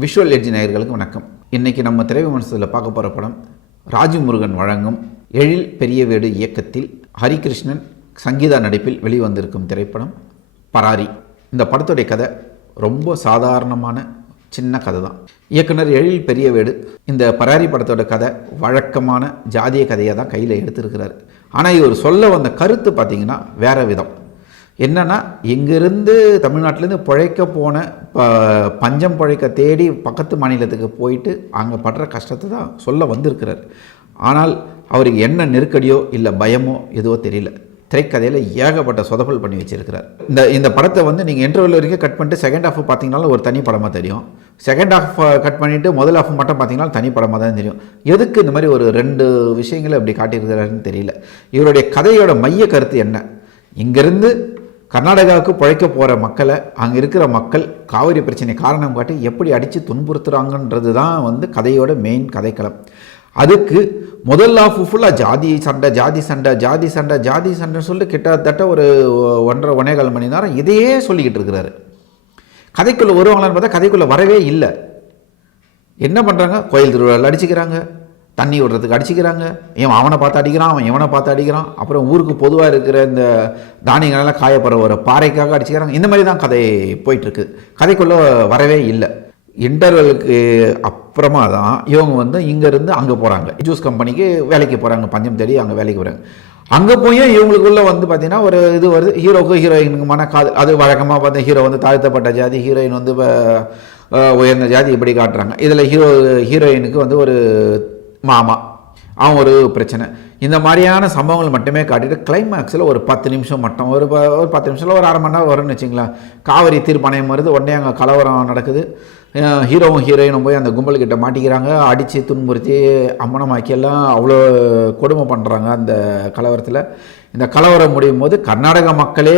Visual edge நேயர்களுக்கு வணக்கம். இன்றைக்கி நம்ம திரை விமர்சனத்தில் பார்க்க போகிற படம் ராஜமுருகன் வழங்கும் எழில் பெரியவேடு இயக்கத்தில் ஹரிகிருஷ்ணன் சங்கீதா நடிப்பில் வெளிவந்திருக்கும் திரைப்படம் பராரி. இந்த படத்துடைய கதை ரொம்ப சாதாரணமான சின்ன கதை தான். இயக்குனர் எழில் பெரியவேடு இந்த பராரி படத்தோட கதை வழக்கமான ஜாதிய கதையை தான் கையில் எடுத்திருக்கிறார். ஆனால் இவர் சொல்ல வந்த கருத்து பார்த்திங்கன்னா வேறு விதம். என்னென்னா, இங்கேருந்து தமிழ்நாட்டிலேருந்து பிழைக்க போன பஞ்சம் பிழைக்க தேடி பக்கத்து மாநிலத்துக்கு போயிட்டு அங்கே படுற கஷ்டத்தை தான் சொல்ல வந்திருக்கிறார். ஆனால் அவருக்கு என்ன நெருக்கடியோ இல்லை பயமோ எதுவோ தெரியல. திரைக்கதையில் ஏகப்பட்ட சொதப்பல் பண்ணி வச்சுருக்கிறார். இந்த படத்தை நீங்கள் இன்டர்வல் வரைக்கும் கட் பண்ணிட்டு செகண்ட் ஹாஃப் பார்த்தீங்கனாலும் ஒரு தனி படமாக தெரியும். செகண்ட் ஹாஃப் கட் பண்ணிவிட்டு முதல் ஹாஃப் மட்டும் பார்த்தீங்கன்னா தனி படமாக தான் தெரியும். எதுக்கு இந்த மாதிரி ஒரு 2 விஷயங்களை அப்படி காட்டியிருக்கிறாருன்னு தெரியல. இவருடைய கதையோட மைய கருத்து என்ன? இங்கேருந்து கர்நாடகாவுக்கு பிழைக்க போகிற மக்களை, அங்கே இருக்கிற மக்கள் காவிரி பிரச்சனை காரணம் காட்டி எப்படி அடித்து துன்புறுத்துகிறாங்கன்றது தான் கதையோட மெயின் கதைக்களம். அதுக்கு முதல் ஹாஃப் ஃபுல்லாக ஜாதி சண்டைன்னு சொல்லி கிட்டத்தட்ட ஒரு 1.5 மணி நேரம் இதையே சொல்லிக்கிட்டு இருக்கிறாரு. கதைக்குள்ளே வருவாங்களான்னு பார்த்தா கதைக்குள்ளே வரவே இல்லை. என்ன பண்ணுறாங்க? கோயில் திருவிழாவில் அடிச்சுக்கிறாங்க, தண்ணி விடுறதுக்கு அடிச்சுக்கிறாங்க, அவனை பார்த்து அடிக்கிறான், அவன் இவனை பார்த்து அடிக்கிறான், அப்புறம் ஊருக்கு பொதுவாக இருக்கிற இந்த தானியங்களெல்லாம் காயப்படுற ஒரு பாறைக்காக அடிச்சுக்கிறாங்க. இந்த மாதிரி தான் கதை போயிட்டுருக்கு. கதைக்குள்ளே வரவே இல்லை. இன்டர்வலுக்கு அப்புறமா தான் இவங்க இங்கேருந்து அங்கே போகிறாங்க. ஜூஸ் கம்பெனிக்கு வேலைக்கு போகிறாங்க, பஞ்சம் தேடி அங்கே வேலைக்கு போகிறாங்க. அங்கே போய் இவங்களுக்குள்ளே பார்த்திங்கன்னா ஒரு இது வருது, ஹீரோக்கு ஹீரோயினுக்குமான காதல். அது வழக்கமாக பார்த்தா ஹீரோ தாழ்த்தப்பட்ட ஜாதி, ஹீரோயின் உயர்ந்த ஜாதி, இப்படி காட்டுறாங்க. இதில் ஹீரோயினுக்கு ஒரு மாமா, அவன் ஒரு பிரச்சனை. இந்த மாதிரியான சம்பவங்கள் மட்டுமே காட்டிட்டு கிளைமேக்ஸில் ஒரு 10 நிமிஷம் மட்டும், ஒரு 10 நிமிஷத்தில் ஒரு 1/2 மணி நேரம் வரும்னு வச்சிங்களேன். காவிரி தீர்ப்பாணையம் வருது, உடனே அங்கே கலவரம் நடக்குது. ஹீரோவும் ஹீரோயினும் போய் அந்த கும்பல்கிட்ட மாட்டிக்கிறாங்க, அடித்து துன்புறுத்தி அம்மனமாக்கியெல்லாம் அவ்வளோ கொடுமை பண்ணுறாங்க அந்த கலவரத்தில். இந்த கலவரம் முடியும் போது கர்நாடக மக்களே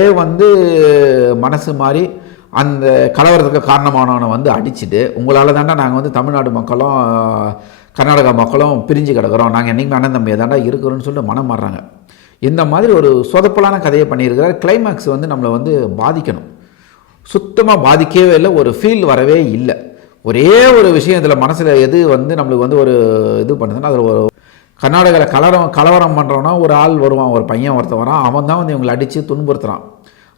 மனசு மாறி அந்த கலவரத்துக்கு காரணமானவனை அடிச்சுட்டு, உங்களால் தாண்டா நாங்கள் தமிழ்நாடு மக்களும் கர்நாடகா மக்களும் பிரிஞ்சு கிடக்கிறோம், நாங்கள் என்றைக்குமே அண்ணன் தம்பியை தாண்டா இருக்கிறோன்னு சொல்லிட்டு மனம் மாறுறாங்க. இந்த மாதிரி ஒரு சொதப்பலான கதையை பண்ணியிருக்கிறார். கிளைமேக்ஸ் நம்மளை பாதிக்கணும், சுத்தமாக பாதிக்கவே இல்லை, ஒரு ஃபீல் வரவே இல்லை. ஒரே ஒரு விஷயம் இதில் மனசில் எது நம்மளுக்கு ஒரு இது பண்ணுதுன்னா, அதில் ஒரு கர்நாடகாவில் கலவரம் பண்ணுறோன்னா ஒரு ஆள் வருவான், ஒரு பையன் ஒருத்தன் வரான், அவன் தான் இவங்களை அடித்து துன்புறுத்துறான்.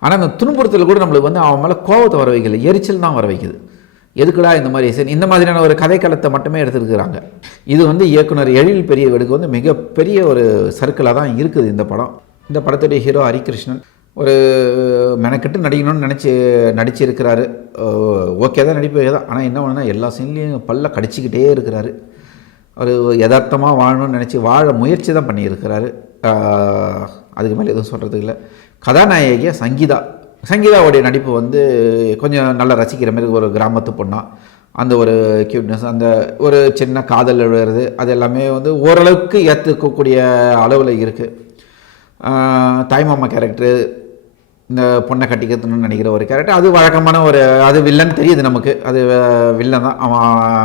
ஆனால் அந்த துன்புறுத்தல் கூட நம்மளுக்கு அவன் மேலே கோபத்தை வர வைக்கல, எரிச்சல் தான் வர வைக்குது. எதுக்குடா இந்த மாதிரி சரி, இந்த மாதிரியான ஒரு கதைக்களத்தை மட்டுமே எடுத்துருக்குறாங்க. இது இயக்குனர் எழில் பெரியவேடுக்கு மிகப்பெரிய ஒரு சர்க்கிளாக தான் இருக்குது இந்த படம். இந்த படத்துடைய ஹீரோ ஹரிகிருஷ்ணன் ஒரு மெனக்கெட்டு நடிக்கணும்னு நடிச்சிருக்கிறாரு. ஓகே தான், நடிப்பு தான். ஆனால் என்ன பண்ணுன்னா எல்லா சீன்லேயும் பல்ல கடிச்சிக்கிட்டே இருக்கிறாரு. ஒரு யதார்த்தமாக வாழணும்னு நினச்சி வாழ முயற்சி தான் பண்ணியிருக்கிறாரு. அதுக்கு மேலே எதுவும் சொல்கிறதுக்கு இல்லை. கதாநாயகிய சங்கீதாவுடைய நடிப்பு கொஞ்சம் நல்லா ரசிக்கிற மாதிரி, ஒரு கிராமத்து பொண்ணா அந்த ஒரு க்யூட்னஸ், அந்த ஒரு சின்ன காதல் எழுதுறது, அது எல்லாமே ஓரளவுக்கு ஏற்றுக்கக்கூடிய அளவில் இருக்குது. தாய்மாமா கேரக்டரு, இந்த பொண்ணை கட்டிக்கணும்னு நினைக்கிற ஒரு கேரக்டர், அது வழக்கமான அது வில்லன் தெரியுது நமக்கு, அது வில்லன் தான், அவன்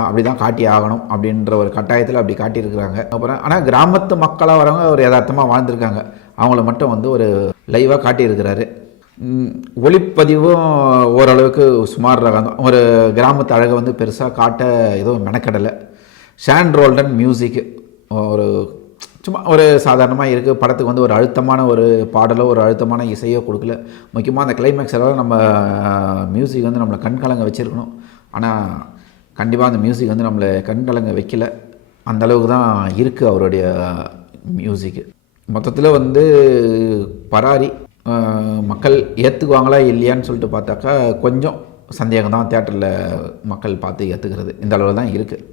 அப்படி தான் காட்டி ஆகணும் அப்படின்ற ஒரு கட்டாயத்தில் அப்படி காட்டியிருக்கிறாங்க. அப்புறம் ஆனால் கிராமத்து மக்களாக வரவங்க ஒரு யதார்த்தமாக வாழ்ந்திருக்காங்க, அவங்கள மட்டும் ஒரு லைவாக காட்டியிருக்கிறாரு. ஒளிப்பதிவும் ஓரளவுக்கு சுமார் ரகம், ஒரு கிராமத்து அழகை பெருசாக காட்ட எதுவும் மெனக்கடலை. ஷான் ரோல்டன் மியூசிக்கு சும்மா ஒரு சாதாரணமாக இருக்குது. படத்துக்கு ஒரு அழுத்தமான ஒரு பாடலோ ஒரு அழுத்தமான இசையோ கொடுக்கல. முக்கியமாக அந்த கிளைமேக்ஸ் எல்லாம் நம்ம மியூசிக் நம்மளை கண்கலங்க வச்சுருக்கணும். ஆனால் கண்டிப்பாக அந்த மியூசிக் நம்மளை கண்கலங்க வைக்கல. அந்தளவுக்கு தான் இருக்குது அவருடைய மியூசிக்கு. மொத்தத்தில் பராரி மக்கள் ஏற்றுக்குவாங்களா இல்லையான்னு சொல்லிட்டு பார்த்தாக்கா கொஞ்சம் சந்தேகம் தான். தியேட்டரில் மக்கள் பார்த்து ஏற்றுக்கிறது இந்த அளவில் தான் இருக்குது.